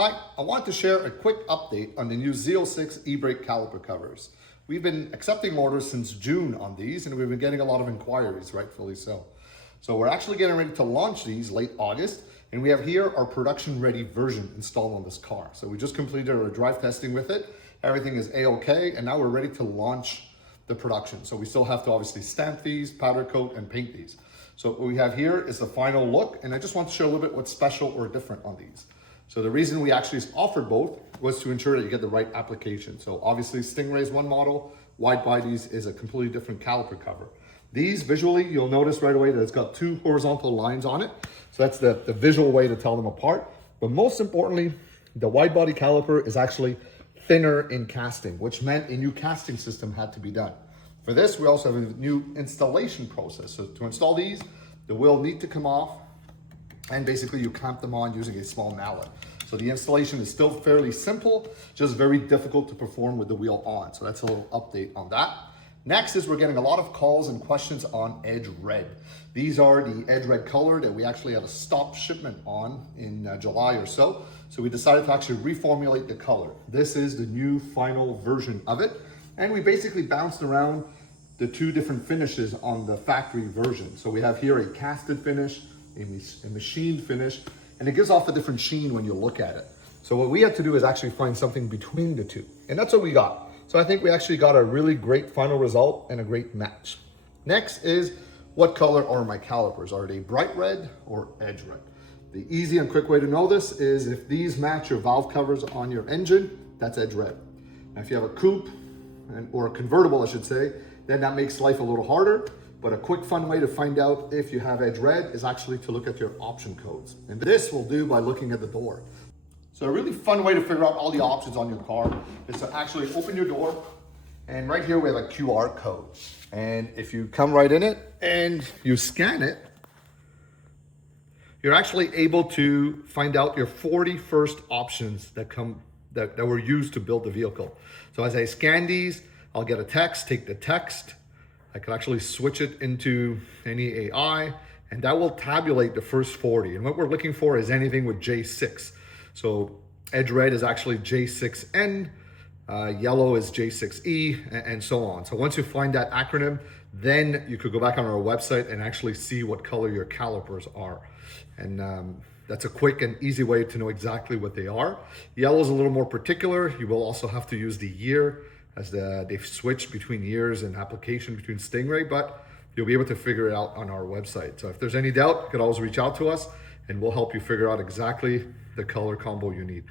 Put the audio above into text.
Hi, I want to share a quick update on the new Z06 e-brake caliper covers. We've been accepting orders since June on these and we've been getting a lot of inquiries, rightfully so. So we're actually getting ready to launch these late August, and we have here our production ready version installed on this car. So we just completed our drive testing with it. Everything is A-OK, and now we're ready to launch the production. So we still have to obviously stamp these, powder coat, and paint these. So what we have here is the final look, and I just want to share a little bit what's special or different on these. So the reason we actually offered both was to ensure that you get the right application. So obviously Stingray is one model, widebodies is a completely different caliper cover. These visually, you'll notice right away that it's got two horizontal lines on it. So that's the visual way to tell them apart. But most importantly, the widebody caliper is actually thinner in casting, which meant a new casting system had to be done. For this, we also have a new installation process. So to install these, the wheel need to come off, and basically you clamp them on using a small mallet. So the installation is still fairly simple, just very difficult to perform with the wheel on. So that's a little update on that. Next is we're getting a lot of calls and questions on Edge Red. These are the Edge Red color that we actually had a stop shipment on in July or so. So we decided to actually reformulate the color. This is the new final version of it. And we basically bounced around the two different finishes on the factory version. So we have here a casted finish, a machined finish, and it gives off a different sheen when you look at it. So what we had to do is actually find something between the two, and that's what we got. So I think we actually got a really great final result and a great match. Next is, what color are my calipers? Are they bright red or edge red? The easy and quick way to know this is if these match your valve covers on your engine, that's edge red. Now if you have a coupe, or a convertible I should say, then that makes life a little harder. But a quick fun way to find out if you have edge red is actually to look at your option codes. And this will do by looking at the door. So a really fun way to figure out all the options on your car is to actually open your door, and right here we have a QR code. And if you come right in it and you scan it, you're actually able to find out your 41st options that were used to build the vehicle. So as I scan these, I'll get a text, take the text, I could actually switch it into any AI, and that will tabulate the first 40. And what we're looking for is anything with J6. So edge red is actually J6N, yellow is J6E, and so on. So once you find that acronym, then you could go back on our website and actually see what color your calipers are. And that's a quick and easy way to know exactly what they are. Yellow is a little more particular. You will also have to use the year, as they've switched between years and application between Stingray, but you'll be able to figure it out on our website. So if there's any doubt, you could always reach out to us and we'll help you figure out exactly the color combo you need.